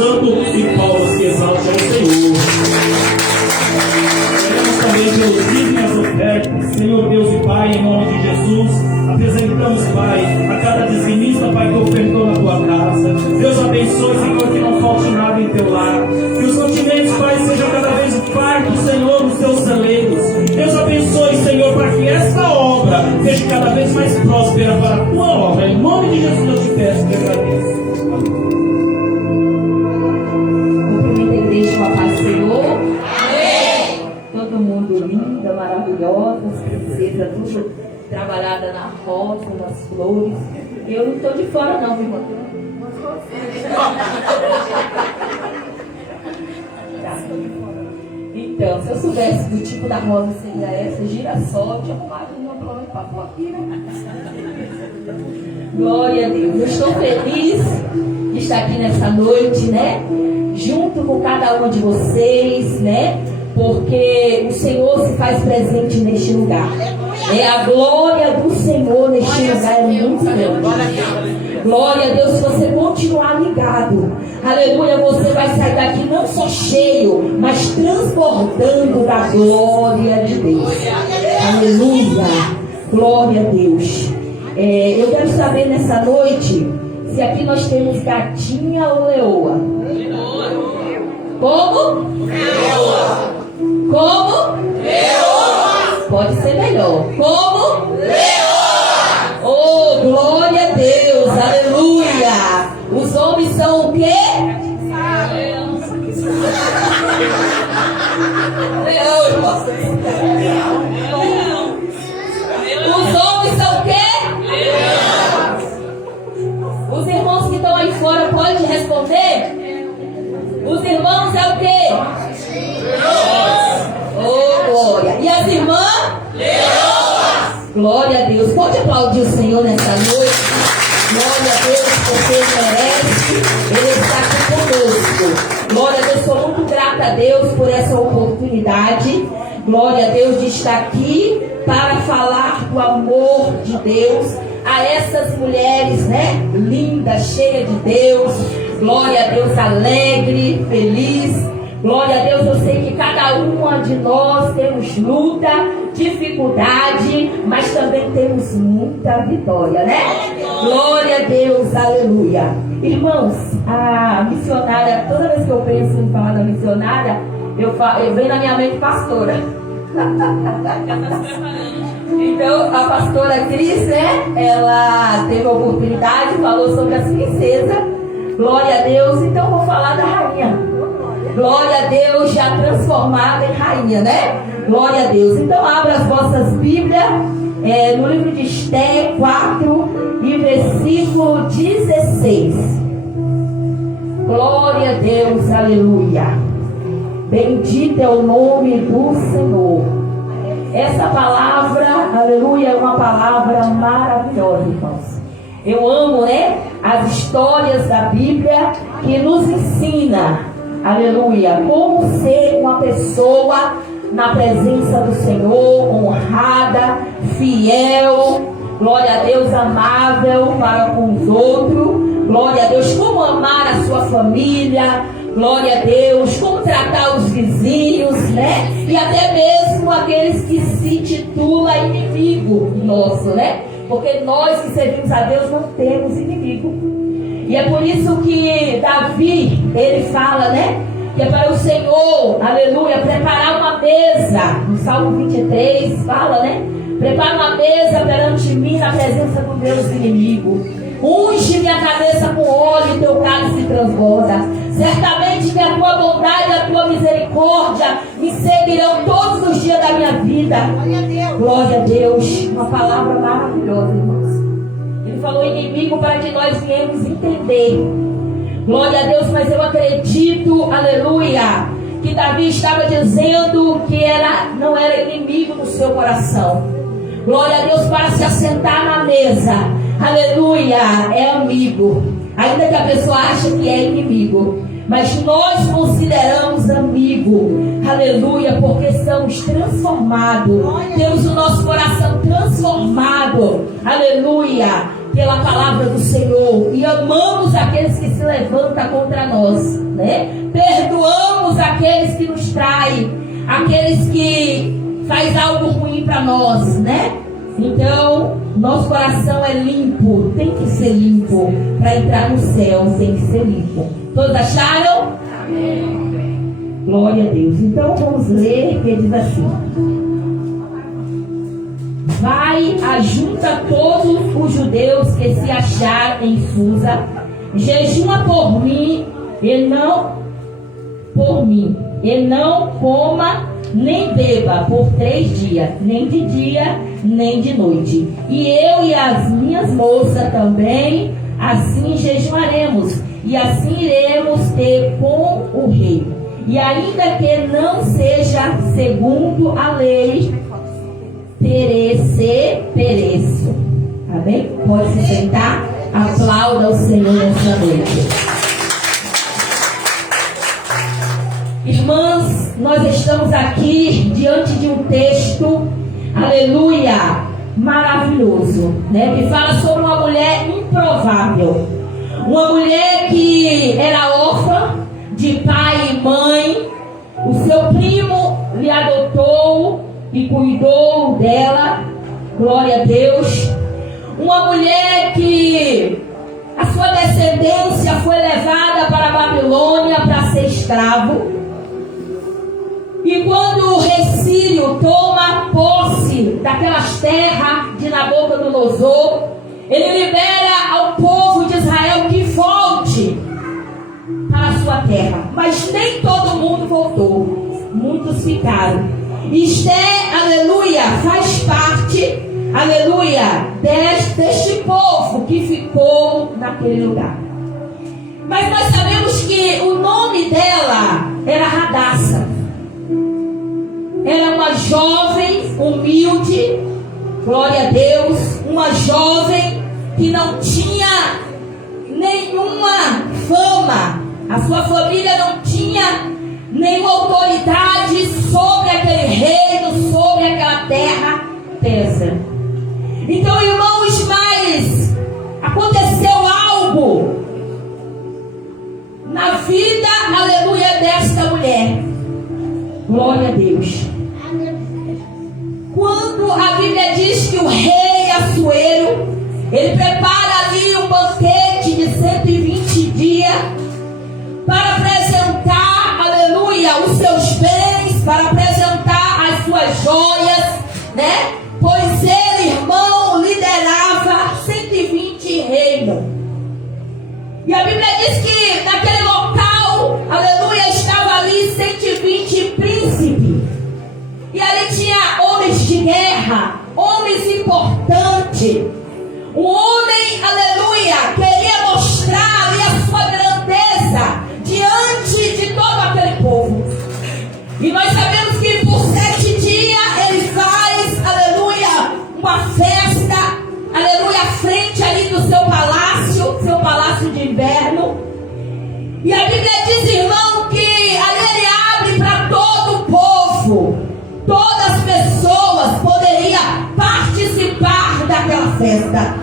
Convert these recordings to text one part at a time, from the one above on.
Santo e palmas que exaltam ao Senhor. Queremos também pelos dízimos e as ofertas, Senhor Deus e Pai, em nome de Jesus, apresentamos, Pai, a cada dizimista, Pai, que ofertou na tua casa. Deus abençoe, Senhor, que não falte nada em teu lar. Que os mantimentos, Pai, sejam cada vez fartos, Senhor, nos teus celeiros. Deus abençoe, Senhor, para que esta obra seja cada vez mais próspera para a tua obra. Em nome de Jesus eu te peço e agradeço. Cumprimento a igreja com a paz do Senhor. Amém. Todo mundo linda, maravilhosa, as princesas, tudo trabalhada na rosa, nas flores. Eu não estou de fora não, irmã. Então, se eu soubesse do tipo da rosa seria essa, girassol, eu tinha arrumado uma flor para pôr aqui, né? Glória a Deus. Eu estou feliz de estar aqui nessa noite, né? Junto com cada um de vocês, né? Porque o Senhor se faz presente neste lugar. É a glória do Senhor neste lugar, é muito grande. Glória a Deus, se você continuar ligado, aleluia, você vai sair daqui não só cheio, mas transbordando da glória de Deus. Aleluia, glória a Deus. Eu quero saber nessa noite se aqui nós temos gatinha ou leoa. Como? Leoa. Como? Leoa. Pode ser melhor. Como? Leoa. Oh, glória a Deus, aleluia. Os homens são o quê? Leão, irmão. Os homens são o quê? Leão. Os irmãos que estão aí fora podem responder? Os irmãos é o quê? Oh, glória. E as irmãs? Leoas. Glória a Deus. Pode aplaudir o Senhor nessa noite. Glória a Deus, porque Ele merece. Ele está aqui conosco. Glória a Deus. Sou muito grata a Deus por essa oportunidade. Glória a Deus de estar aqui para falar do amor de Deus a essas mulheres, né? Lindas, cheias de Deus. Glória a Deus, alegre, feliz. Glória a Deus, eu sei que cada uma de nós temos luta, dificuldade, mas também temos muita vitória, né? Glória a Deus, aleluia. Irmãos, a missionária, toda vez que eu penso em falar da missionária, eu venho na minha mente pastora. Então, a pastora Cris, né? Ela teve a oportunidade, falou sobre as princesas. Glória a Deus, então eu vou falar da rainha. Glória a Deus, já transformada em rainha, né? Glória a Deus. Então abra as vossas Bíblias no livro de Esther 4 e versículo 16. Glória a Deus, aleluia. Bendito é o nome do Senhor. Essa palavra, aleluia, é uma palavra maravilhosa, irmãos. Eu amo, né? As histórias da Bíblia que nos ensina, aleluia, como ser uma pessoa na presença do Senhor, honrada, fiel, glória a Deus, amável para com os outros, glória a Deus, como amar a sua família, glória a Deus, como tratar os vizinhos, né? E até mesmo aqueles que se titulam inimigo nosso, né? Porque nós que servimos a Deus não temos inimigo. E é por isso que Davi, ele fala, né? Que é para o Senhor, aleluia, preparar uma mesa. No Salmo 23 fala, né? Prepara uma mesa perante mim na presença dos meus inimigos. Unge minha cabeça com óleo e teu cálice transborda. Certamente que a tua bondade e a tua misericórdia me seguirão todos os dias da minha vida. Glória a Deus. Uma palavra maravilhosa, irmãos. Ele falou inimigo para que nós viemos entender. Glória a Deus, mas eu acredito, aleluia, que Davi estava dizendo que não era inimigo no seu coração. Glória a Deus, para se assentar na mesa, aleluia, é amigo. Ainda que a pessoa ache que é inimigo, mas nós consideramos amigo, aleluia, porque somos transformados, temos o nosso coração transformado, aleluia, pela palavra do Senhor e amamos aqueles que se levantam contra nós, né? Perdoamos aqueles que nos traem, aqueles que faz algo ruim para nós, né? Então, nosso coração é limpo, tem que ser limpo. Para entrar no céu, tem que ser limpo. Todos acharam? Amém. Glória a Deus. Então, vamos ler, que diz assim: vai, ajunta todos os judeus que se acharam em Susa, jejuma por mim, e não coma nem beba por 3 dias, nem de dia, nem de noite. E eu e as minhas moças também, assim jejuaremos, e assim iremos ter com o rei. E ainda que não seja segundo a lei, pereço. Amém? Pode se sentar. Aplauda o Senhor nessa noite. Irmãs, nós estamos aqui diante de um texto, aleluia, maravilhoso, né? Que fala sobre uma mulher improvável. Uma mulher que era órfã de pai e mãe. O seu primo lhe adotou e cuidou dela. Glória a Deus. Uma mulher que a sua descendência foi levada para a Babilônia para ser escravo. E quando o rei Sírio toma posse daquelas terras de Nabucodonosor, ele libera ao povo de Israel que volte para a sua terra. Mas nem todo mundo voltou. Muitos ficaram. E Esther, aleluia, faz parte, aleluia, deste povo que ficou naquele lugar. Mas nós sabemos que o nome dela era Radassa. Era uma jovem humilde, glória a Deus, uma jovem que não tinha nenhuma fama, a sua família não tinha nenhuma autoridade sobre aquele reino, sobre aquela terra persa. Então, irmãos, mas aconteceu algo na vida, aleluia, desta mulher. Glória a Deus. Quando a Bíblia diz que o rei Assuero, ele prepara ali um banquete de 120 dias para apresentar, aleluia, os seus bens, para apresentar as suas joias, né? Pois ele, irmão, liderava 120 reinos. E a Bíblia diz que naquele local, aleluia, estava ali 120 príncipes. E ali tinha homens de guerra, homens importantes. Um homem, aleluia, queria mostrar ali a sua grandeza diante de todo aquele povo. E nós sabemos que por 7 dias ele faz, aleluia, uma festa, aleluia, à frente ali do seu palácio de inverno. E a Bíblia diz, irmão, que ali ele abre para todo o povo. Todas as pessoas poderiam participar daquela festa.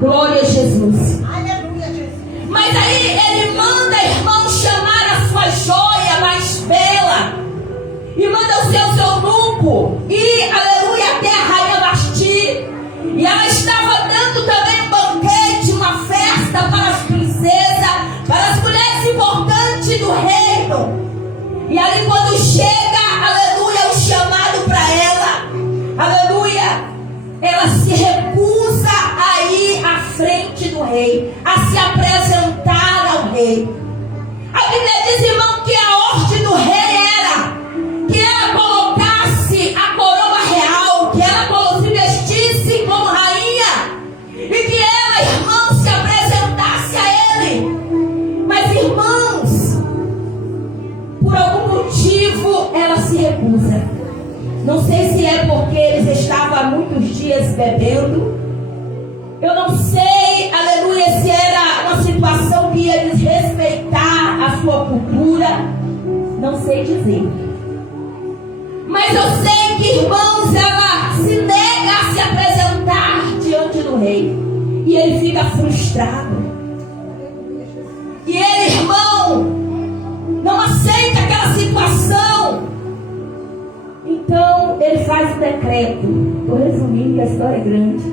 Glória a Jesus. Aleluia, Jesus. Mas aí ele manda, irmão, chamar a sua joia mais bela. E manda o seu eunuco. E, aleluia, até a rainha Vasti. E ela estava dando também um banquete, uma festa para as princesas, para as mulheres importantes do reino. E ali quando chega, aleluia, o chamado para ela, aleluia, ela se recusa a ir à frente do rei, a se apresentar ao rei. A Bíblia diz, irmão, que a ordem do rei era que ela colocasse a coroa real, que ela se vestisse como rainha, e que ela, irmão, se apresentasse a ele. Mas, irmãos, por algum motivo ela se recusa. Não sei se é porque eles estavam há muitos dias bebendo. Eu não sei, aleluia, se era uma situação que ia desrespeitar a sua cultura. Não sei dizer. Mas eu sei que, irmãos, ela se nega a se apresentar diante do rei. e ele fica frustrado. E ele, irmão, não aceita aquela situação. Então ele faz o decreto. Estou resumindo que a história é grande.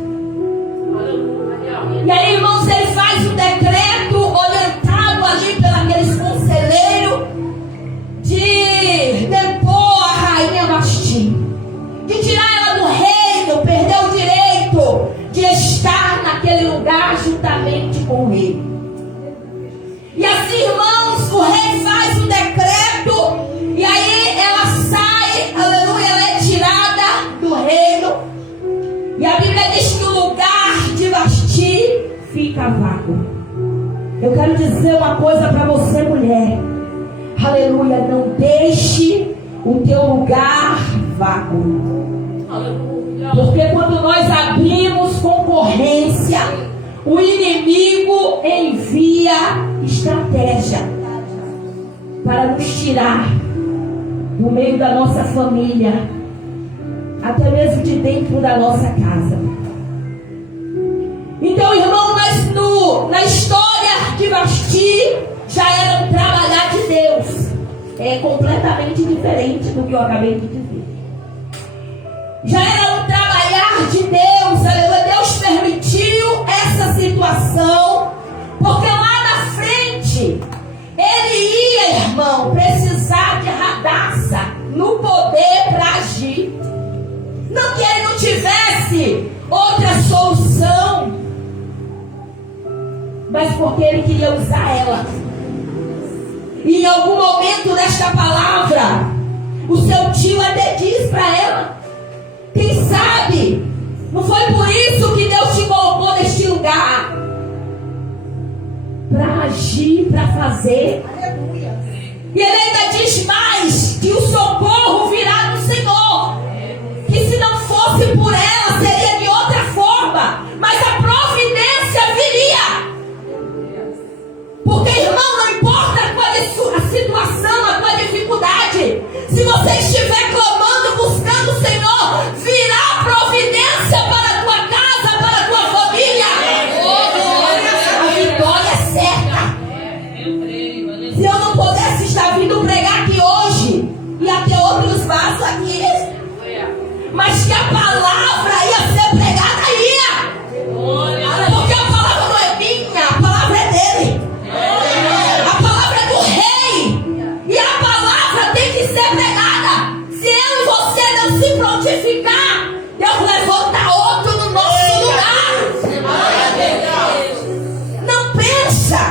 E aí, irmãos, ele faz o decreto orientado ali pelos conselheiros de depor a rainha Vasti, de tirar ela do reino, perder o direito de estar naquele lugar juntamente com o rei. E assim, irmãos, o rei faz o decreto e aí ela sai, aleluia, ela é tirada do reino. E a Bíblia diz que o lugar de Vasti fica vago. Eu quero dizer uma coisa para você, mulher. Aleluia, não deixe o teu lugar vago. Porque quando nós abrimos concorrência, o inimigo envia estratégia para nos tirar do meio da nossa família, até mesmo de dentro da nossa casa. Então, irmão, na história de Vasti já era um trabalhar de Deus. É completamente diferente do que eu acabei de dizer. Já era um trabalhar de Deus, aleluia. Deus permitiu essa situação, porque lá na frente ele ia, irmão, precisar de Radassa no poder para agir. Não que ele não tivesse outra solução, mas porque ele queria usar ela. E em algum momento desta palavra, o seu tio até diz para ela: quem sabe, não foi por isso que Deus te colocou neste lugar? Para agir, para fazer. E ele ainda diz mais, que o socorro virá do Senhor. Que se não fosse por ela, seria de outra forma. Mas a providência viria. Porque, irmão, não importa qual é a situação, a tua dificuldade. Se você estiver clamando, buscando o Senhor, virá providência para a tua casa, para a tua família. A vitória é certa. Se eu não pudesse estar vindo pregar aqui hoje, ia ter outros vasos aqui, mas que a palavra ia ser pregada, ia. Porque a palavra não é minha, a palavra é dele. A palavra é do rei. E a palavra tem que ser pregada. Se eu e você não se prontificar, Deus levanta outro no nosso lugar. Não pensa,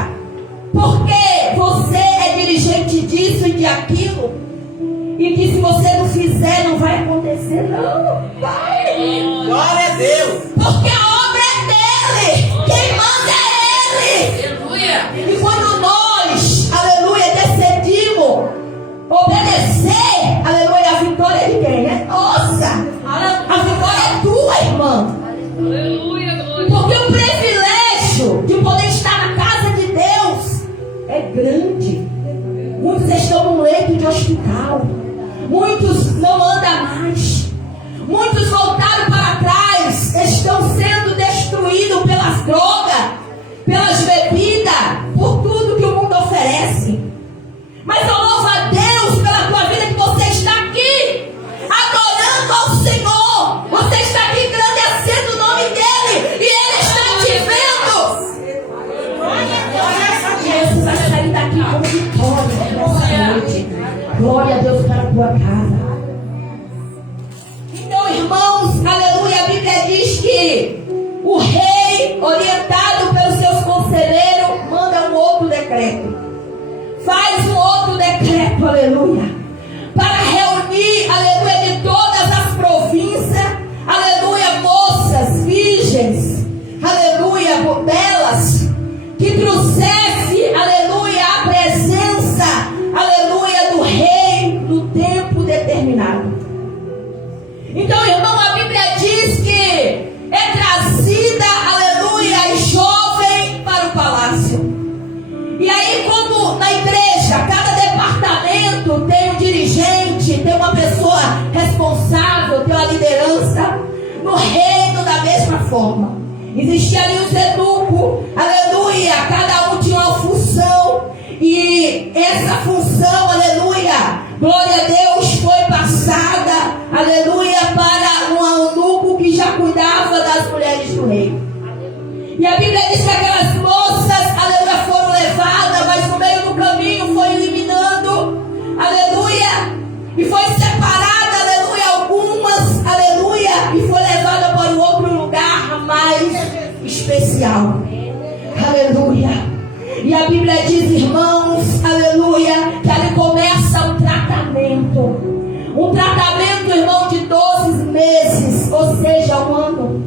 porque você é dirigente disso e de aquilo, e que se você não fizer, não vai acontecer. Não, vai. Glória a Deus. Porque a obra é dele. Quem manda é ele. E quando nós, aleluia, decidimos obedecer, aleluia, a vitória é de quem? É nossa. A vitória é tua, irmã. Porque o privilégio de poder estar na casa de Deus é grande. Muitos estão no leito de hospital. Muitos não andam mais. Muitos voltaram para trás. Estão sendo destruídos pelas drogas, pelas bebidas, por tudo que o mundo oferece. Mas eu louvo a Deus pela tua vida, que você está aqui adorando ao Senhor. Você está aqui engrandecendo o nome dele. E ele está te vendo. E você vai sair daqui com vitória nessa noite. Glória a Deus para a tua casa. Então, irmãos, aleluia, a Bíblia diz que o rei, orientado pelos seus conselheiros, manda um outro decreto. Faz um outro decreto, aleluia, para reunir, aleluia, de todas as províncias, aleluia, moças, virgens, aleluia, belas, que trouxesse, aleluia, a presença, aleluia, do rei no tempo determinado. Então, irmão, a Bíblia diz que é trazida, aleluia, jovem para o palácio. E aí, como na igreja, cada departamento tem um dirigente, tem uma pessoa responsável, tem uma liderança, no reino da mesma forma. Existia ali os eunucos, aleluia, cada um tinha uma função, e essa função, aleluia, glória a Deus, foi passada, aleluia, para um eunuco que já cuidava das mulheres do rei. E a Bíblia diz que aquelas moças, aleluia, foram levadas, mas no meio do caminho foi eliminando, aleluia, e foi separada, aleluia, algumas, aleluia, e foi levada para um outro lugar mais especial, aleluia. E a Bíblia diz, irmãos, aleluia, que ali começa um tratamento, irmão, de 12 meses, ou seja, um ano,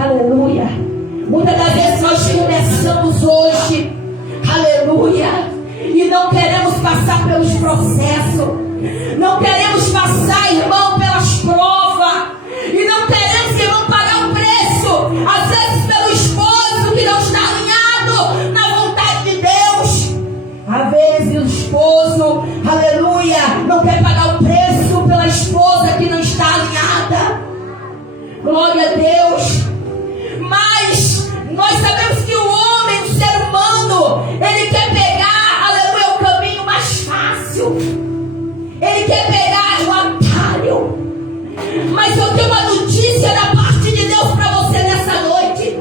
aleluia. Muitas das vezes nós começamos hoje, aleluia, e não queremos passar pelos processos, não queremos passar, irmão, pelas provas, e não queremos, irmão, pagar o preço, às vezes pelo esposo que não está alinhado na vontade de Deus, às vezes o esposo, aleluia, não quer pagar o preço pela esposa que não está alinhada, glória a Deus. Mas nós sabemos que o homem, o ser humano, ele quer pegar, aleluia, o caminho mais fácil. Ele quer pegar o atalho. Mas eu tenho uma notícia da parte de Deus para você nessa noite.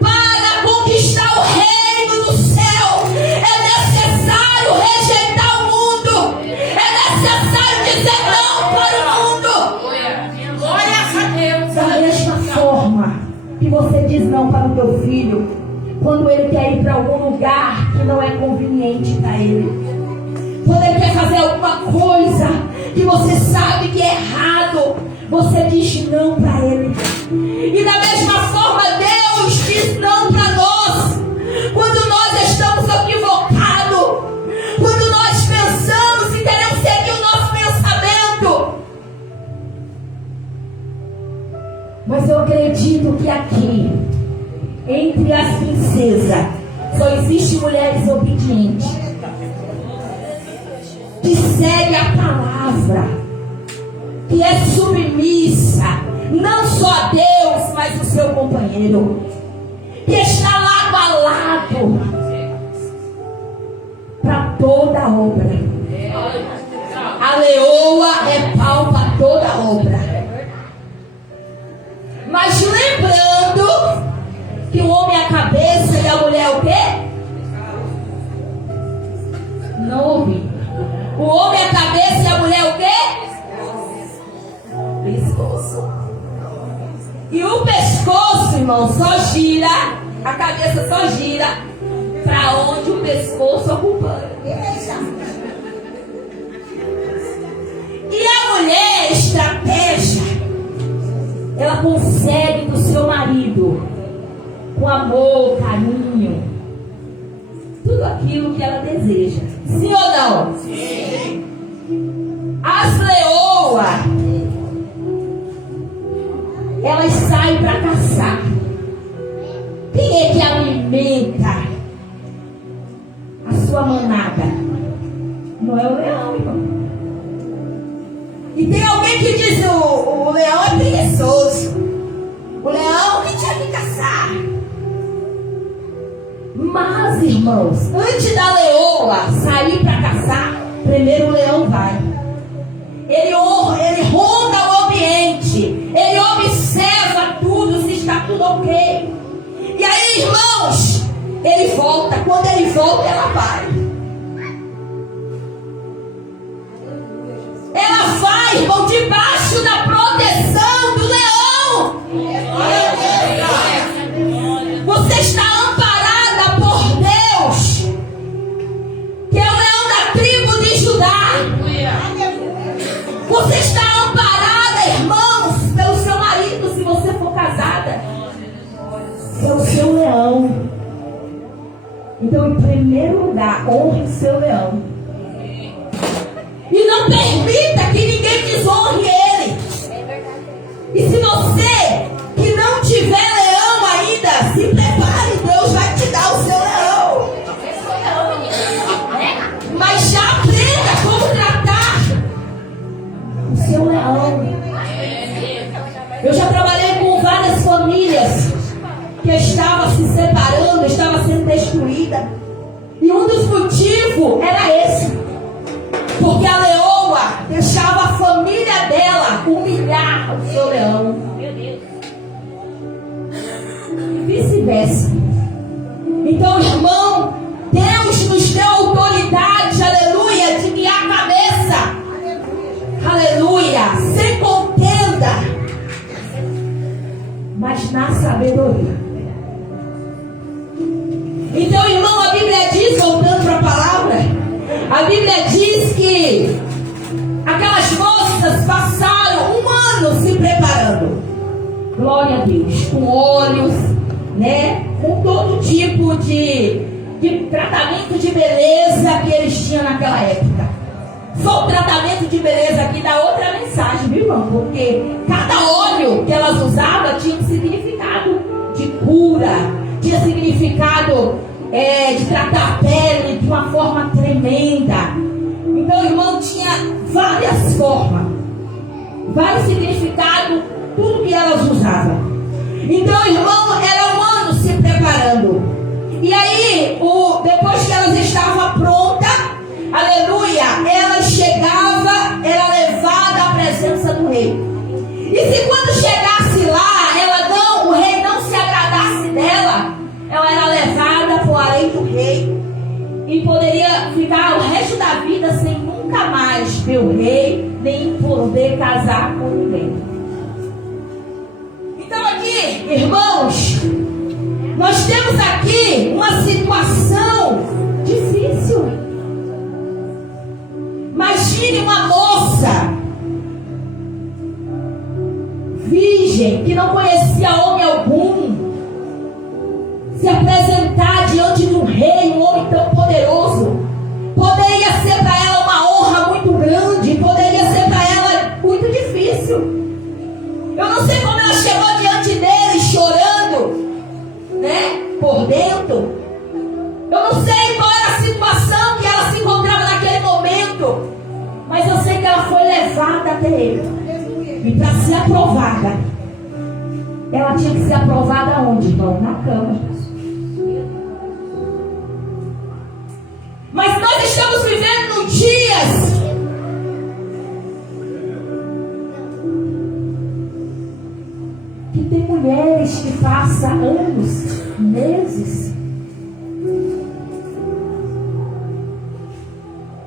Para conquistar o reino do céu, é necessário rejeitar o mundo. É necessário dizer não para o mundo. Glória a Deus. Da mesma forma que você diz não para o teu filho, quando ele quer ir para algum lugar que não é conveniente para ele, quando ele quer fazer alguma coisa que você sabe que é errado, você diz não para ele. E da mesma forma Deus diz não para nós, quando nós estamos equivocados, quando nós pensamos e queremos seguir o nosso pensamento. Mas eu acredito que aqui, entre as princesas, só existe mulheres obedientes, que segue a palavra, que é submissa, não só a Deus, mas o seu companheiro, que está lado a lado, para toda obra. A leoa é pau para toda obra. Mas lembrando que o homem é a cabeça e a mulher é o quê? Não ouvi. O homem é a cabeça e a mulher é o quê? Pescoço. E o pescoço, irmão, só gira, a cabeça só gira para onde o pescoço ocupa. E a mulher, estratégia, ela consegue do seu marido, com amor, carinho, tudo aquilo que ela deseja. Sim ou não? Sim. As leoas, elas saem para caçar. Quem é que alimenta a sua manada? Não é o leão, irmão. E tem alguém que diz o leão é preguiçoso, o leão que tinha que caçar. Mas, irmãos, antes da leoa sair para caçar, primeiro o leão vai. Ele ronda o ambiente, ele observa tudo, se está tudo ok. E aí, irmãos, ele volta. Quando ele volta, ela vai. Ela vai, irmão, debaixo da proteção do leão. Você está amparada por Deus, que é o leão da tribo de Judá. Você está amparada, irmãos, pelo seu marido, se você for casada, pelo seu leão. Então, em primeiro lugar, honre o seu leão. E não permita que ninguém desonre ele. E se você que não tiver leão ainda, se prepare, Deus vai te dar o seu leão. Mas já aprenda como tratar o seu leão. Eu já trabalhei com várias famílias vitivessa. Então, irmão, Deus nos deu autoridade, aleluia, de guiar a cabeça, aleluia, sem contenda, mas na sabedoria. Então, irmão, a Bíblia diz, voltando para a palavra, a Bíblia diz que aquelas moças passaram um ano se preparando. Glória a Deus, com olhos, né? Com todo tipo de tratamento de beleza que eles tinham naquela época. Só o tratamento de beleza aqui dá outra mensagem, viu, irmão? Porque cada óleo que elas usavam tinha um significado de cura, tinha significado de tratar a pele de uma forma tremenda. Então, irmão, tinha várias formas, vários significados, tudo que elas usavam. Então, irmão, era um ano se preparando. E aí, depois que elas estavam prontas, aleluia, ela chegava, era levada à presença do rei. E se quando chegasse lá, o rei não se agradasse dela, ela era levada para o harém do rei e poderia ficar o resto da vida sem nunca mais ver o rei, nem poder casar com ninguém. Então aqui, irmãos, nós temos aqui uma situação difícil. Imagine uma moça virgem que não conhecia homem algum se apresentar diante de um rei, um homem tão poderoso. Poderia ser para ela uma honra muito grande, poderia ser para ela muito difícil. Eu não sei como ela chegou diante dele chorando, né, por dentro. Eu não sei qual era a situação que ela se encontrava naquele momento, mas eu sei que ela foi levada até ele. E para ser aprovada, ela tinha que ser aprovada onde, irmão? Na cama. Mas nós estamos vivendo dias que tem mulheres que passam anos, meses.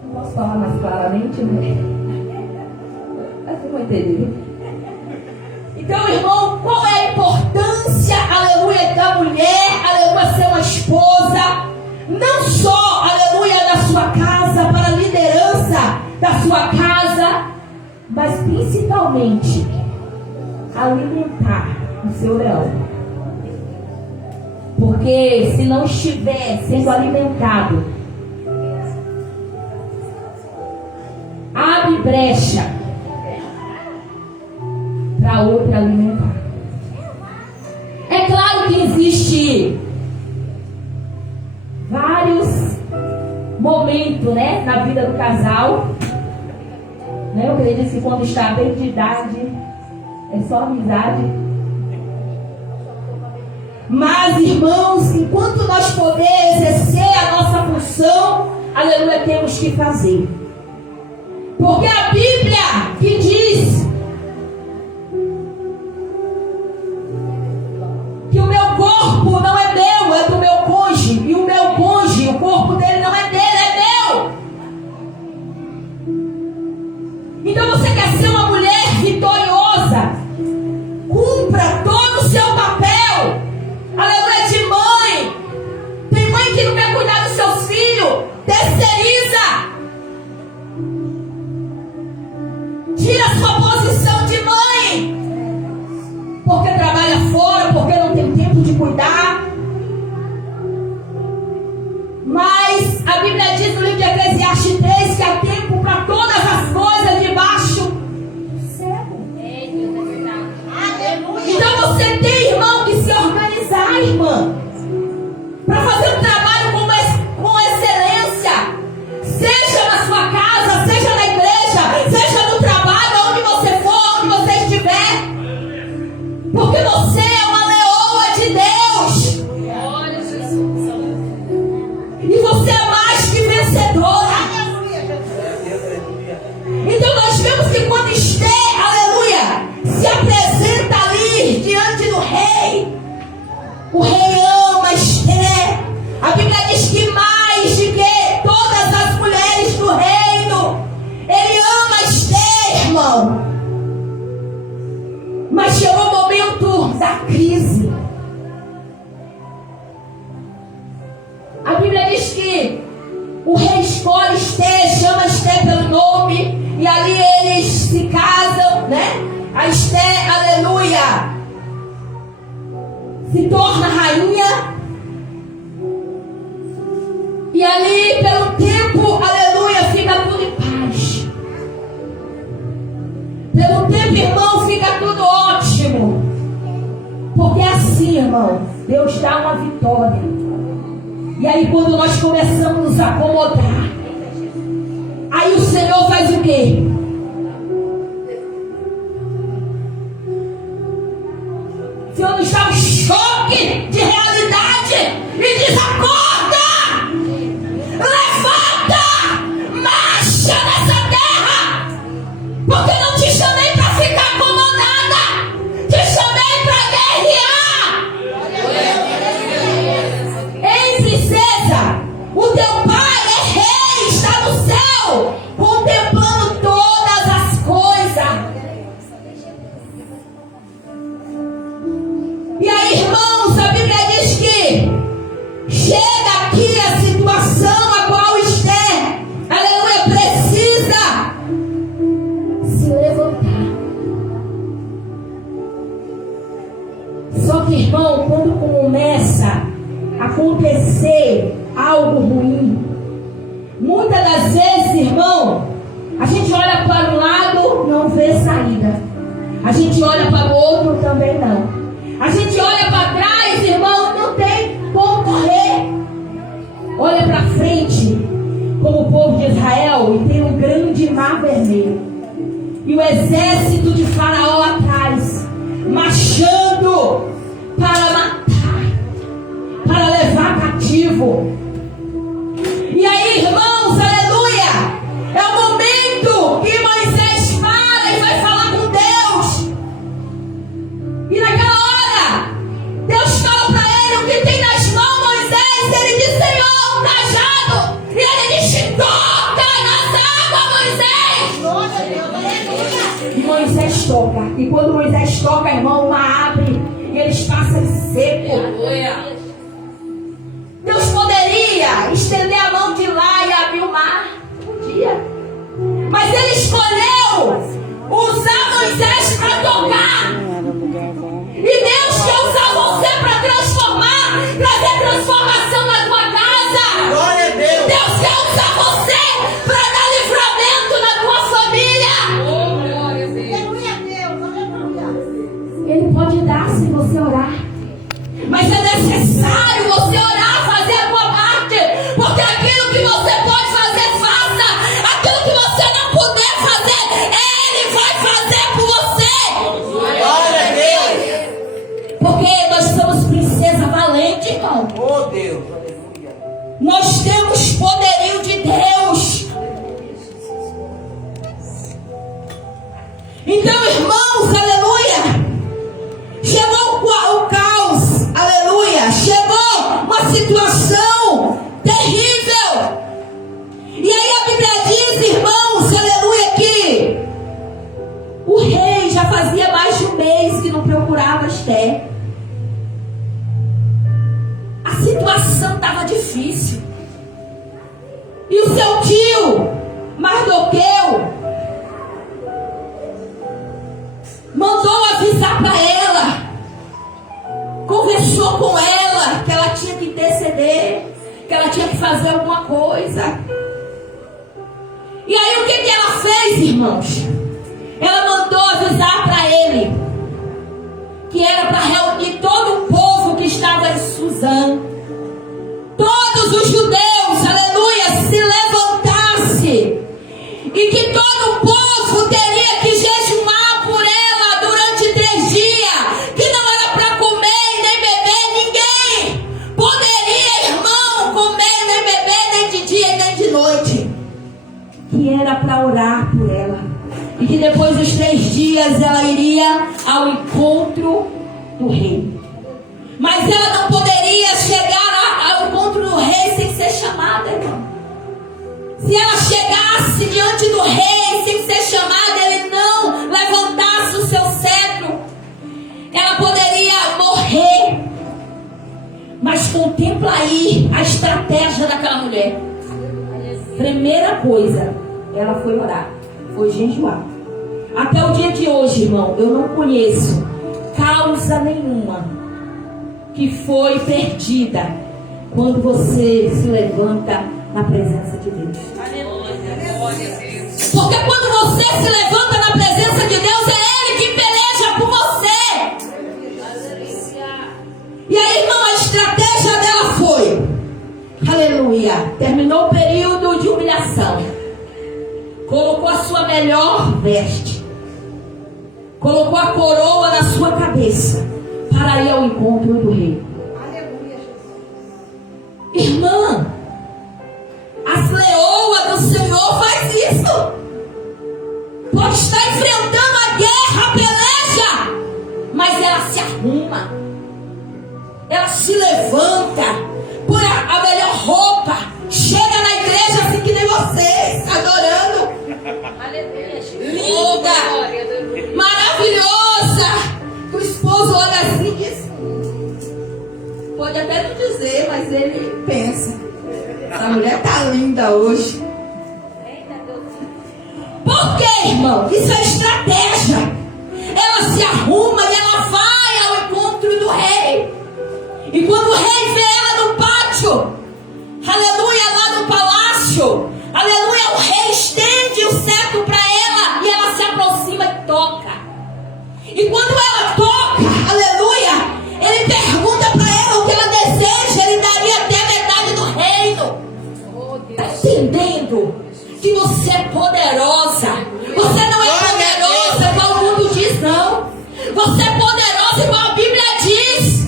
Não posso falar mais claramente, né? Assim vou entender. Então, irmão, qual é a importância, aleluia, da mulher, aleluia, ser uma esposa? Não só, aleluia, da sua casa, para a liderança da sua casa, mas principalmente alimentar o seu leão. Porque se não estiver sendo alimentado, abre brecha para outra alimentar. É claro que existe vários momentos, né, na vida do casal, né? Eu acredito que quando está bem de idade é só amizade. Mas, irmãos, enquanto nós podemos exercer a nossa função, aleluia, temos que fazer. Porque a Bíblia que diz que o meu corpo não é meu, é do meu cônjuge. E o meu cônjuge, o corpo dele não é dele, é meu. Então você quer ser uma mulher vitoriosa, cumpra todo o seu papel, aleluia, de mãe. Tem mãe que não quer cuidar dos seus filhos, terceiriza, tira a sua posição de mãe, porque trabalha fora, porque não tem tempo de cuidar. Mas a Bíblia diz no livro de Eclesiastes 3 que há tempo para todas as coisas debaixo E ali eles se casam, né? A Esther, aleluia, se torna rainha. E ali, pelo tempo, aleluia, fica tudo em paz. Pelo tempo, irmão, fica tudo ótimo. Porque é assim, irmão, Deus dá uma vitória. E aí, quando nós começamos a nos acomodar, aí o Senhor faz o quê? O Senhor nos dá um choque de realidade e diz: acorda! Levanta! Marcha nessa terra! Porque não te chamei para ficar acomodada, te chamei para guerrear. Ei, princesa, o teu pai é rei, está no céu, contemplando todas as coisas. E aí, irmãos, a Bíblia diz que chega aqui a situação a qual Esther, aleluia, precisa se levantar. Só que, irmão, quando começa a acontecer algo ruim, muitas das vezes, irmão, a gente olha para um lado, não vê saída. A gente olha para o outro, também não. A gente olha para trás, irmão, não tem como correr. Olha para frente, como o povo de Israel, e tem um grande mar vermelho. E o exército de Faraó atrás, marchando para matar, para levar cativo. E aí, irmãos, aleluia, é o momento que Moisés para e vai falar com Deus. E naquela hora, Deus fala para ele o que tem nas mãos, Moisés. Ele diz: Senhor, um cajado. E ele diz: toca nas águas, Moisés. E Moisés toca. E quando Moisés toca, irmão, uma abre e eles passam seco. Deus poderia estender a mão de lá e abrir o mar. Podia. Mas ele escolheu usar Moisés para tocar. E Deus quer usar você para transformar, trazer transformação na tua casa. Glória a Deus. Deus quer usar você para dar livramento na tua família. Ele pode dar se você orar. Mas é necessário você orar, fazer a tua parte. Porque aquilo que você pode fazer, faça. Aquilo que você não puder fazer, Ele vai fazer por você. Glória a Deus. Porque nós somos princesa valente, irmão. Oh Deus, aleluia. Nós temos poderio de Deus. Então, irmãos, aleluia, chegou o caos, aleluia, chegou uma situação terrível. E aí a Bíblia diz, irmãos, aleluia, que o rei já fazia mais de um mês que não procurava Esther. A situação estava difícil. E o seu tio, Mardoqueu, mandou avisar para ela, conversou com ela, que ela tinha que interceder, que ela tinha que fazer alguma coisa. E aí o que ela fez, irmãos? Ela mandou avisar para ele que era para reunir todo o povo que estava em Suzã. Todos os judeus, aleluia, se levantasse. E que todo o povo teria que jejumar por ela durante 3 dias. Que não era para comer e nem beber. Ninguém poderia, irmão, comer nem beber nem de dia e nem de noite. Que era para orar por ela. E que depois dos 3 dias ela iria ao encontro do rei. Mas ela não poderia chegar ao encontro do rei sem ser chamada, irmão. Se ela chegasse diante do rei sem ser chamada, ele não levantasse o seu cetro, ela poderia morrer. Mas contempla aí a estratégia daquela mulher. Primeira coisa, ela foi orar. foi jejuar. Até o dia de hoje, irmão, eu não conheço causa nenhuma que foi perdida quando você se levanta na presença de Deus. Porque quando você se levanta na presença de Deus, é Ele que peleja por você. E aí, irmão, a estratégia dela foi, aleluia, terminou o período de humilhação, colocou a sua melhor veste, colocou a coroa na sua cabeça para ir ao encontro do rei. Irmã, as leoas do Senhor faz isso. Pode estar enfrentando a guerra, a peleja, mas ela se arruma, ela se levanta, põe a melhor roupa, chega na igreja assim que nem vocês, adorando, linda, maravilhosa. O esposo olha assim e diz, pode até não dizer, mas ele pensa, essa mulher tá linda hoje. Por quê, irmão? Isso é estratégia. Ela se arruma e ela vai ao encontro do rei. E quando o rei vê ela no pátio, aleluia, lá no palácio, aleluia, o rei estende o cetro para ela e ela se aproxima e toca. E quando ela toca, aleluia, ele pergunta para ela o que ela deseja, ele daria até a metade do reino. Está entendendo? Que você é poderosa. Você não é poderosa igual o mundo diz, não. Você é poderosa igual a Bíblia diz.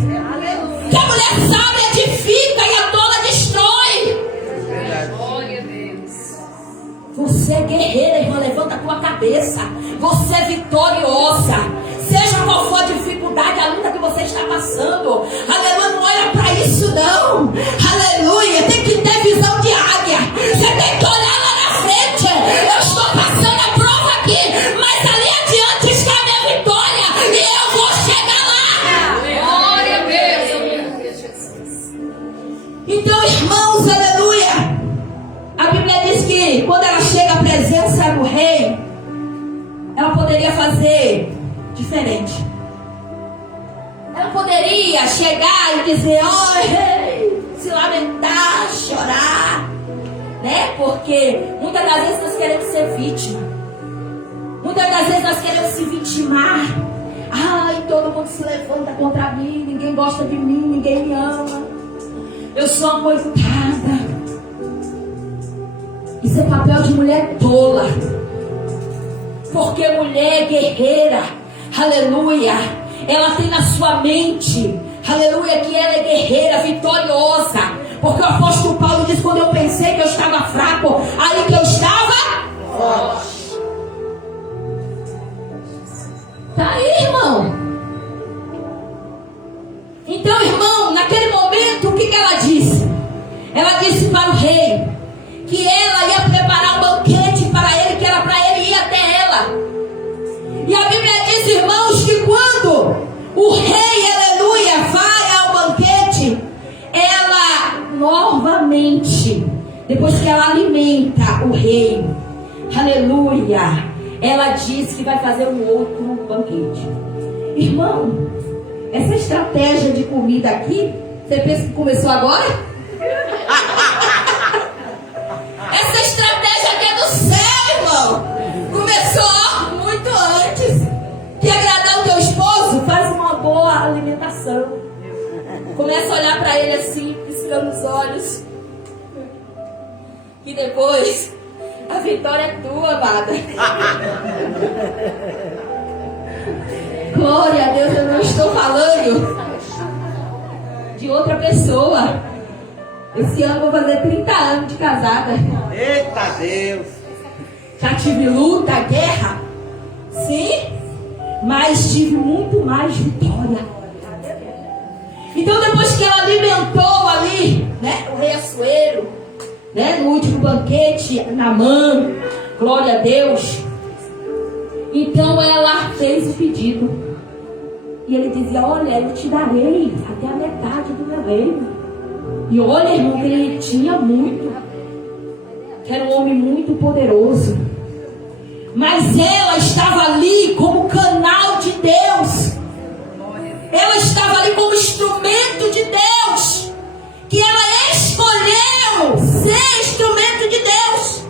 Que a mulher sábia edifica e a tola destrói. Você é guerreira, irmã. Levanta a tua cabeça. Você é vitoriosa. Seja qual for a dificuldade, a luta que você está passando, aleluia, não olha para isso não, aleluia, tem que ter visão de águia, você tem que olhar lá na frente, eu estou passando a prova aqui, mas ali adiante está a minha vitória, e eu vou chegar lá. Glória a Deus. Então, irmãos, aleluia, a Bíblia diz que quando ela chega à presença do rei, ela poderia fazer diferente. Ela poderia chegar e dizer, rei, se lamentar, chorar, né? Porque muitas das vezes nós queremos ser vítima. Muitas das vezes nós queremos se vitimar. Ai, todo mundo se levanta contra mim, ninguém gosta de mim, ninguém me ama. Eu sou uma coitada. Isso é papel de mulher tola. Porque mulher guerreira, aleluia, ela tem na sua mente, aleluia, que ela é guerreira, vitoriosa. Porque o apóstolo Paulo diz, quando eu pensei que eu estava fraco, aí que eu estava forte. Tá aí, irmão. Então, irmão, naquele momento, o que ela disse? Ela disse para o rei que ela ia preparar um banquete para ele, que era para ele ir até ela. E a Bíblia diz, irmãos, que quando o rei, aleluia, vai ao banquete, ela novamente, depois que ela alimenta o rei, aleluia, ela diz que vai fazer um outro banquete. Irmão, essa estratégia de comida aqui, você pensa que começou agora? Essa estratégia aqui é do céu, irmão. Começou muito antes. Quer agradar o teu esposo? Faz uma boa alimentação. Começa a olhar para ele assim, piscando os olhos. E depois, a vitória é tua, amada. Glória a Deus, eu não estou falando de outra pessoa. Esse ano eu vou fazer 30 anos de casada. Eita Deus! Já tive luta, guerra, sim, mas tive muito mais vitória. Então depois que ela alimentou ali, né, o rei Assuero, né, no último banquete, Naamã, glória a Deus. Então ela fez o pedido. E ele dizia, olha, eu te darei até a metade do meu reino. E olha, irmão, que ele tinha muito. Era um homem muito poderoso. mas ela estava ali como canal de Deus. Ela estava ali como instrumento de Deus, que ela escolheu ser instrumento de Deus.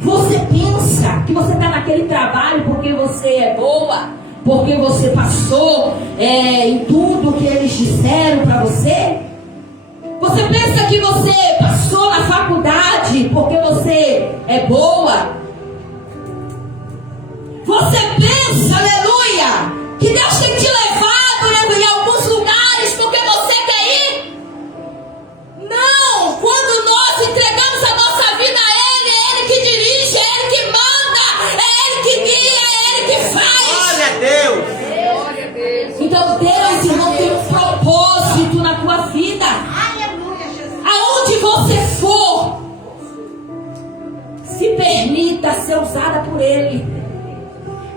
Você pensa que você está naquele trabalho porque você é boa, porque você passou em tudo que eles disseram para você? Você pensa que você passou na faculdade porque você é boa? Você pensa, aleluia, que Deus tem te levado em alguns lugares porque você quer ir? Não! Quando nós entregamos a nossa vida a Ele, é Ele que dirige, é Ele que manda, é Ele que guia, é Ele que faz. Glória a Deus. Então Deus, irmão, tem um propósito na tua vida. Aonde você for, se permita ser usada por Ele.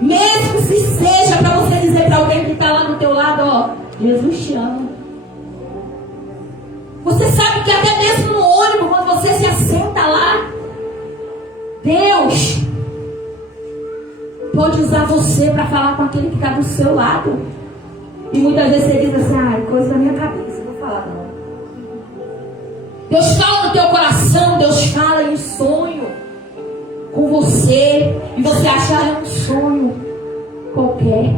Mesmo se seja para você dizer para alguém que está lá do teu lado, ó, Jesus te ama. Você sabe que até mesmo no ônibus, quando você se assenta lá, Deus pode usar você para falar com aquele que está do seu lado. E muitas vezes você diz assim, ai, coisa da minha cabeça, não vou falar não. Deus fala no teu coração, Deus fala em sonho com você, e você achar é um sonho qualquer.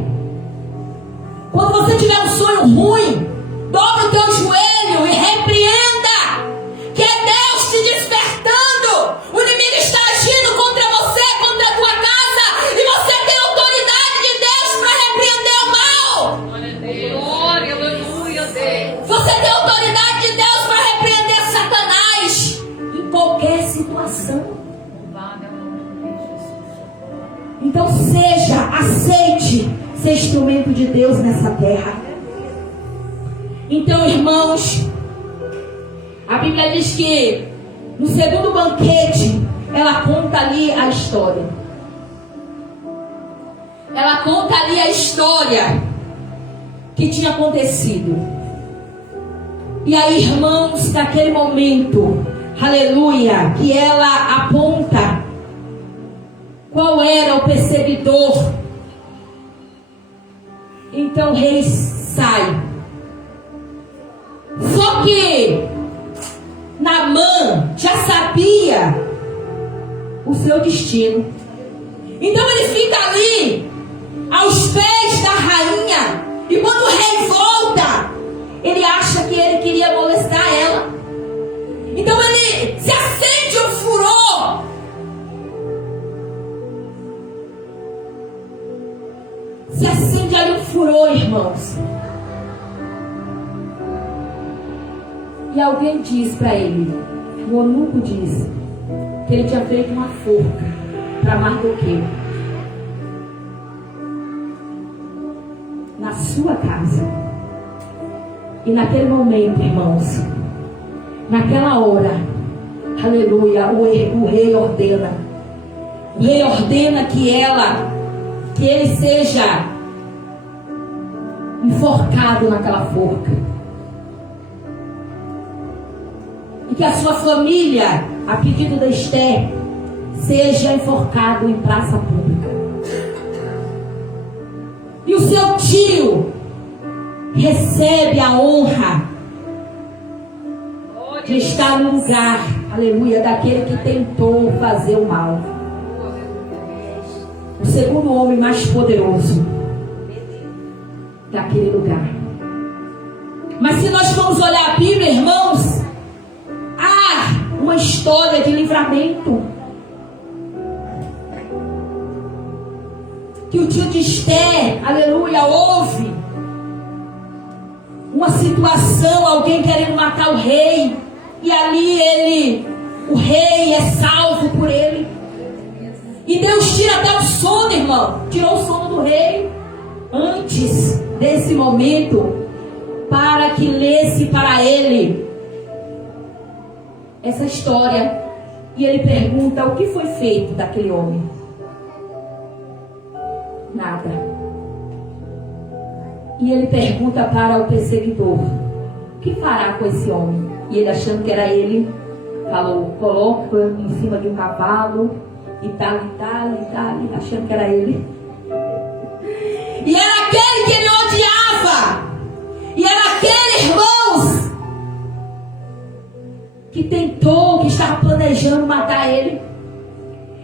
Quando você tiver um sonho ruim, dobra o teu joelho e repreenda, que é Deus te despertando. O inimigo está agindo contra você, contra a tua casa, e você tem autoridade de Deus para repreender o mal. Glória, aleluia, Deus. Você tem autoridade de Deus para repreender Satanás em qualquer situação. Então aceite ser instrumento de Deus nessa terra. Então, irmãos, a Bíblia diz que no segundo banquete, ela conta ali a história. Ela conta ali a história que tinha acontecido. E aí, irmãos, naquele momento, aleluia, que ela aponta qual era o perseguidor. Então o rei sai. Só que Naamã já sabia o seu destino. Então ele fica ali aos pés da rainha. E quando o rei volta, ele acha que ele queria molestar ela. Então ele se acende um furor. Se acende ali um furor, irmãos. E alguém diz para ele, o eunuco diz, que ele tinha feito uma forca para Mardoqueu na sua casa. E naquele momento, irmãos, naquela hora, aleluia, o rei ordena. O rei ordena que ele seja enforcado naquela forca. E que a sua família, a pedido da Esther, seja enforcado em praça pública. E o seu tio recebe a honra de estar no lugar, aleluia, daquele que tentou fazer o mal. O segundo homem mais poderoso daquele lugar. Mas se nós formos olhar a Bíblia, irmãos, há uma história de livramento. Que o tio de Esther, aleluia, houve uma situação, alguém querendo matar o rei, e ali o rei é salvo por ele. E Deus tira até o sono, irmão. Tirou o sono do rei antes desse momento, para que lesse para ele essa história. E ele pergunta: o que foi feito daquele homem? Nada. E ele pergunta para o perseguidor: o que fará com esse homem? E ele, achando que era ele, falou, coloca em cima de um cavalo e tal, achando que era ele. E era aquele que ele odiava. E era aquele, irmãos, que tentou, que estava planejando matar ele.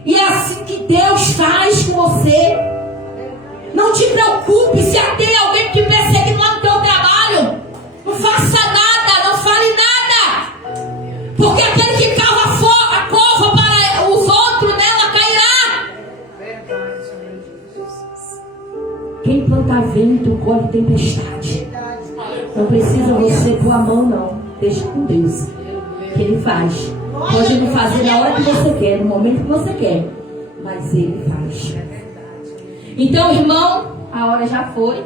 E é assim que Deus faz com você. Não te preocupe se tem alguém que persegue lá no teu trabalho. Não faça nada, não fale nada. Porque aquele que cava a cova para os outros, nela cairá. Quem planta vento, colhe tempestade. Não precisa você pôr a mão, não. Deixa com Deus. Que Ele faz. Pode não fazer na hora que você quer, no momento que você quer. Mas Ele faz. Então, irmão, a hora já foi.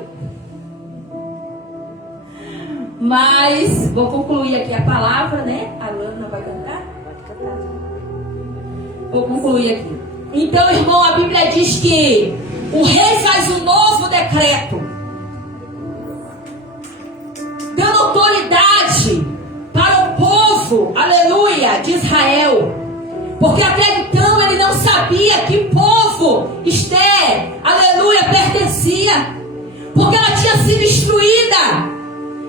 Mas vou concluir aqui a palavra, né? A Lana vai cantar? Pode cantar. Vou concluir aqui. Então, irmão, a Bíblia diz que o rei faz um novo decreto. Dando autoridade para o povo, aleluia, de Israel. Porque até então ele não sabia que povo Esther, aleluia, pertencia. Porque ela tinha sido instruída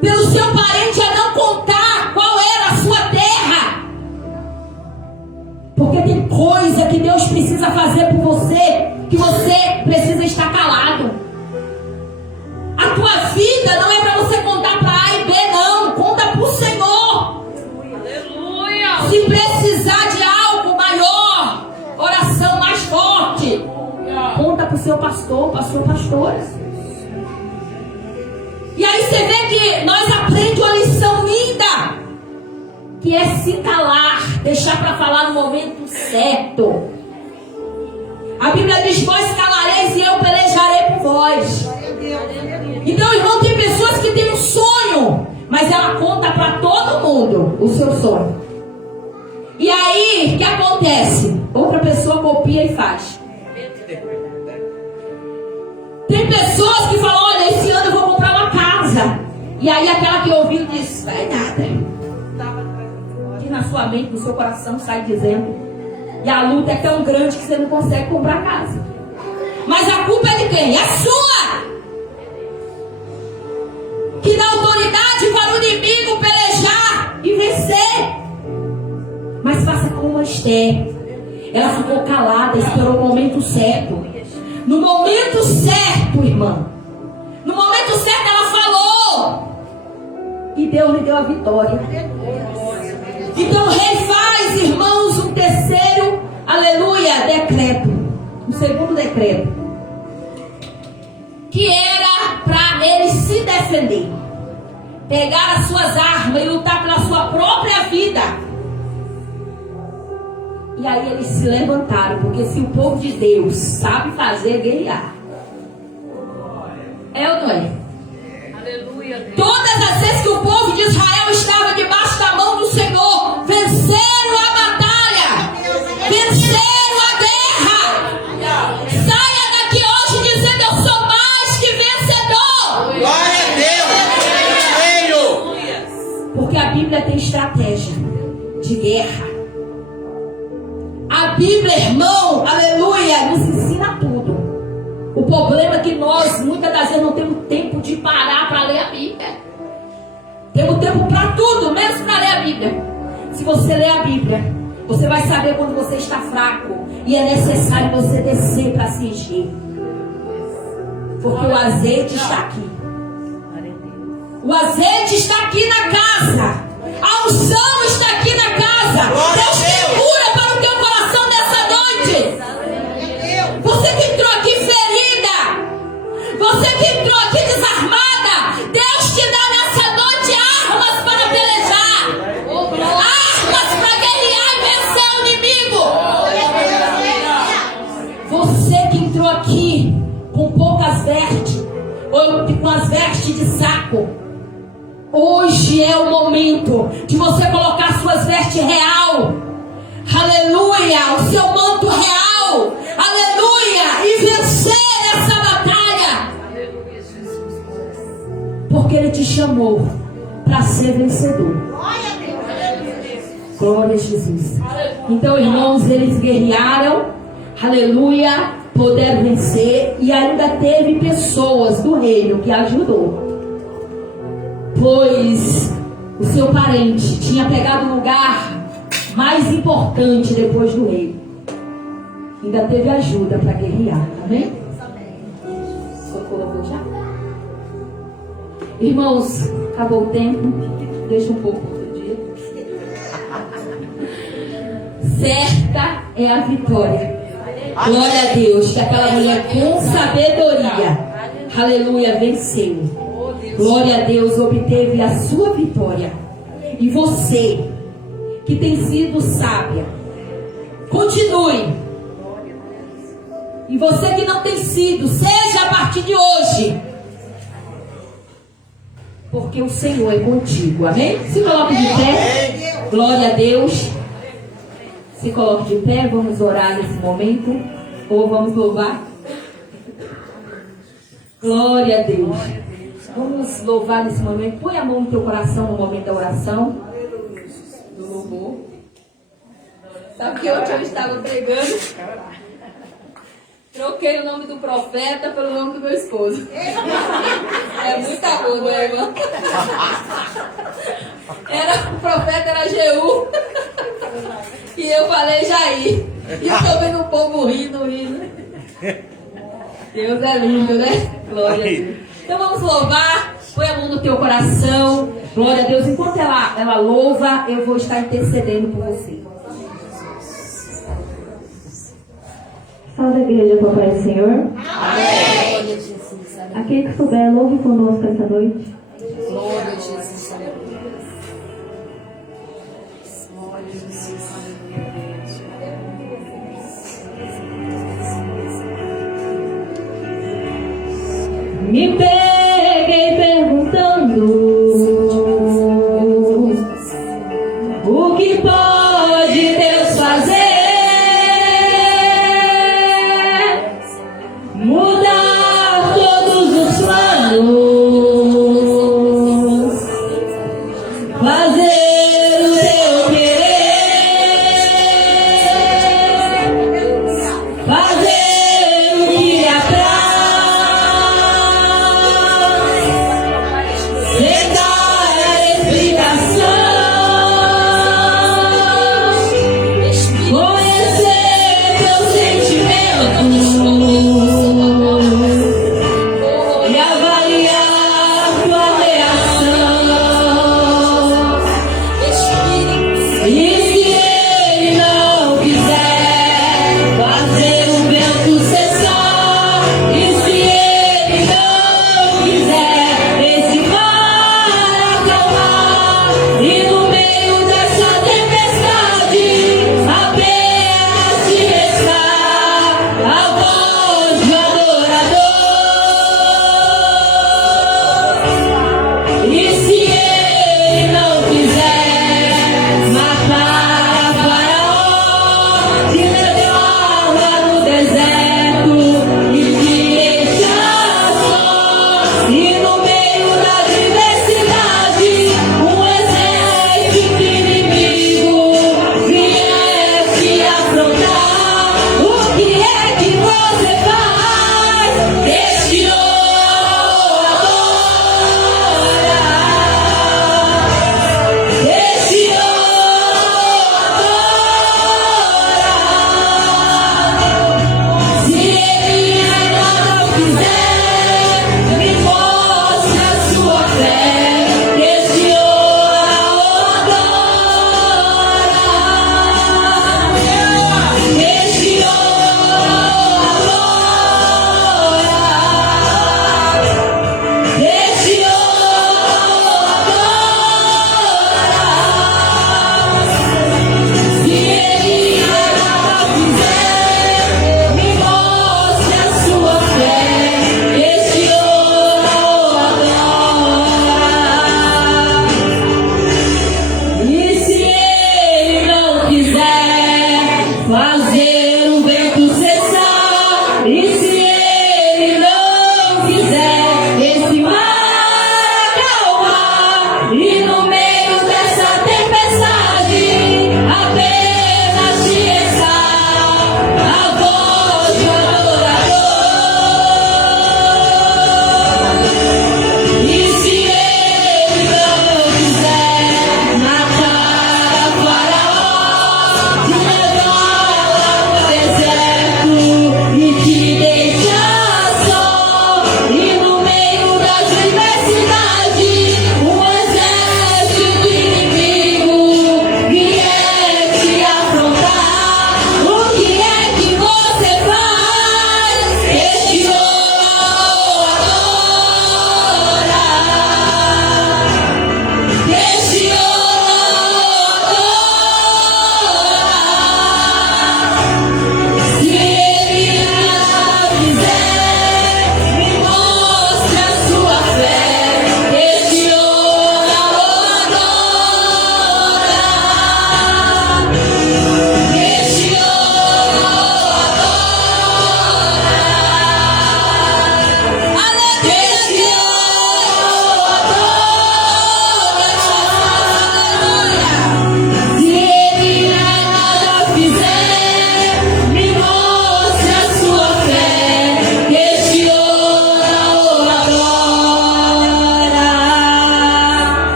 pelo seu parente a não contar qual era a sua terra. Porque tem coisa que Deus precisa fazer por você, que você precisa estar calado. A tua vida não é para você contar para A e B, não. Conta para o Senhor. Aleluia. Se precisar de algo maior, oração mais forte, conta para o seu pastor, pastora. E aí você vê que nós aprendemos uma lição linda, que é se calar, deixar para falar no momento certo. A Bíblia diz: vós calareis e eu pelejarei por vós. Então, irmão, tem pessoas que têm um sonho, mas ela conta para todo mundo o seu sonho. E aí, o que acontece? Outra pessoa copia e faz. Tem pessoas que falam: olha, esse ano eu vou comprar uma casa. E aí aquela que ouviu diz: vai nada. Que na sua mente, no seu coração sai dizendo. E a luta é tão grande que você não consegue comprar casa. Mas a culpa é de quem? É sua. Que dá autoridade para o inimigo pelejar e vencer. Mas faça como a Esther. Ela ficou calada, esperou o momento certo. No momento certo, irmã. No momento certo ela falou. E Deus lhe deu a vitória. Então o rei faz, irmãos, um terceiro, aleluia, decreto. Um segundo decreto. Que era para ele se defender. Pegar as suas armas e lutar pela sua própria vida. E aí eles se levantaram, porque se o povo de Deus sabe fazer, guerrear. É ou não é? Aleluia, Deus. Todas as vezes que o povo de Israel estava debaixo da mão do Senhor, venceram a batalha, venceram a guerra. Saia daqui hoje dizendo: eu sou mais que vencedor. Glória a Deus. Veio. Porque a Bíblia tem estratégia de guerra. A Bíblia, irmão, aleluia, nos ensina tudo. O problema é que nós, muitas das vezes, não temos tempo de parar para ler a Bíblia. Temos tempo para tudo, menos para ler a Bíblia. Se você ler a Bíblia, você vai saber quando você está fraco e é necessário você descer para se encher. Porque o azeite está aqui. O azeite está aqui na casa. A unção está aqui na casa. Deus tem cura para o teu coração nessa noite. Você que entrou aqui ferida, você que entrou aqui desarmada, Deus te dá nessa noite armas para pelejar, armas para guerrear e vencer o inimigo. Você que entrou aqui com poucas vestes, ou com as vestes de saco, hoje é o momento de você colocar suas vestes real. Aleluia, o seu manto real. Aleluia, e vencer essa batalha. Porque Ele te chamou para ser vencedor. Glória Glória a Jesus. Então, irmãos, eles guerrearam, aleluia, puderam vencer, e ainda teve pessoas do reino que ajudou, pois o seu parente tinha pegado o lugar mais importante depois do rei. Ainda teve ajuda para guerrear, amém? Colocou já? Irmãos, acabou o tempo, deixa um pouco do dia. Certa é a vitória. Glória a Deus, que aquela mulher com sabedoria, aleluia, venceu. Glória a Deus, obteve a sua vitória. E você, que tem sido sábia, continue. E você que não tem sido, seja a partir de hoje. Porque o Senhor é contigo, amém? Se coloque de pé, glória a Deus. Se coloque de pé, vamos orar nesse momento. Ou vamos louvar. Glória a Deus. Vamos louvar nesse momento. Põe a mão no teu coração no momento da oração. Do louvor. Sabe que ontem eu estava pregando. Troquei o nome do profeta pelo nome do meu esposo. É muito amor, né, irmã? O profeta era Jeú. E eu falei Jair. E eu tô vendo o povo rindo. Deus é lindo, né? Glória a Deus. Então vamos louvar. Põe a mão no teu coração. Glória a Deus. Enquanto ela louva, eu vou estar intercedendo por você. Salve a igreja, papai do Senhor. Amém. Aquele que souber, louve conosco essa noite. Glória a Jesus. Me peguei perguntando o que pode Deus fazer. Mudar todos os planos, fazer o teu querer, fazer o que apraz,